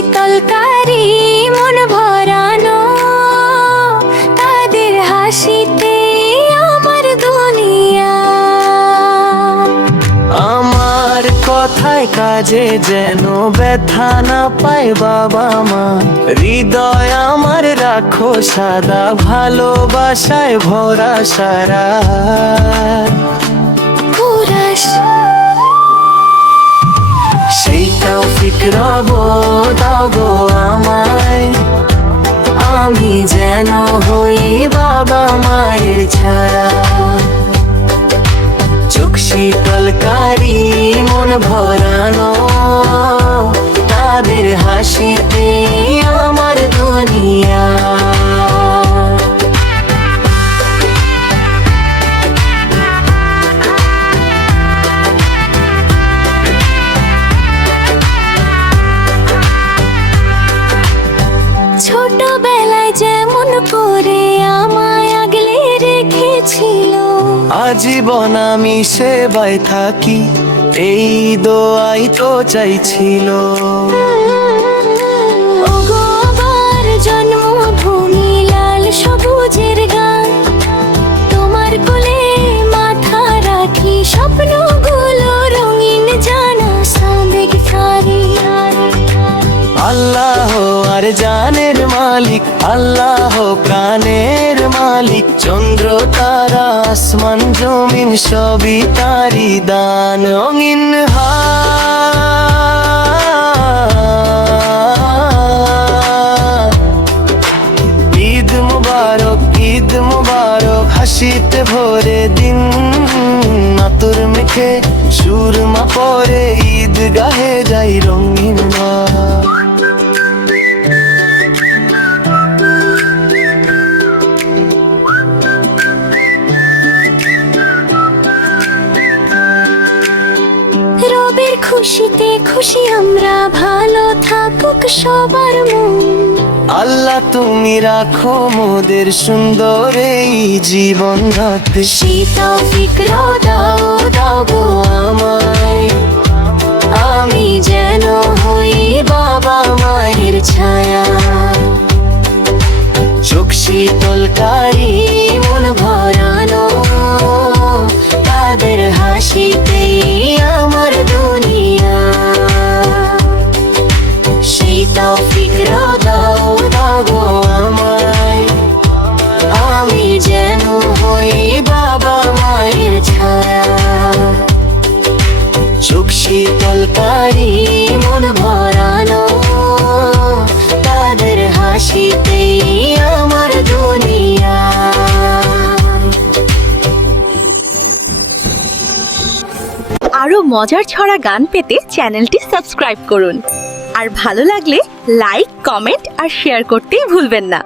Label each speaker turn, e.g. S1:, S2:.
S1: শীতলকারী মন ভরানো, তাদের হাসিতে আমার দুনিয়া। আমার কথায় কাজে যেন ব্যথা না পায় বাবা মা। হৃদয় আমার রাখো সাদা ভালোবাসায় ভরা সারা। সেইটাও ফিক্র আমায়। আমি যেন হই বাবা মায়ের ছাড়া চোখ শীতলকারী, মন ভরানো, তাদের হাসিতে
S2: করে আমায় আগলে রেখেছিল।
S1: আজীবন আমি সেবায় থাকি এই দোয়াই তো চাইছিল।
S2: ওগো জন্মভূমি লাল সবুজের গান। তোমার কোলে মাথা রাখি স্বপ্নগুলো রঙিন জানা
S1: আল্লাহ আর জানের আল্লাহ প্রাণের মালিক, চন্দ্র, তারা আসমান, জমিন, সবই তারি দান হাত। ঈদ মুবারক ঈদ মুবারক, হাসিতে ভরে দিন নাতুর মেখে সুরমা পরে ঈদ গাহে যাই রঙিন মা
S2: খুশিতে খুশি আমরা ভালো থাকুক সবার মন।
S1: আল্লাহ তুমি রাখো মোদের সুন্দর এই জীবন রাতে।
S2: শীতল ফিক্র দাও দাও গো আমায়। আমি যেন হই বাবা মায়ের ছায়া।
S1: চোখ শীতলকারী
S2: দাও আমায় আমি যেন বাবা মায়ের
S1: শীতলকারী
S2: মন তাদের আমার
S3: আরও মজার ছড়া গান পেতে চ্যানেলটি সাবস্ক্রাইব করুন। আর ভালো লাগলে লাইক কমেন্ট আর শেয়ার করতেই ভুলবেন না।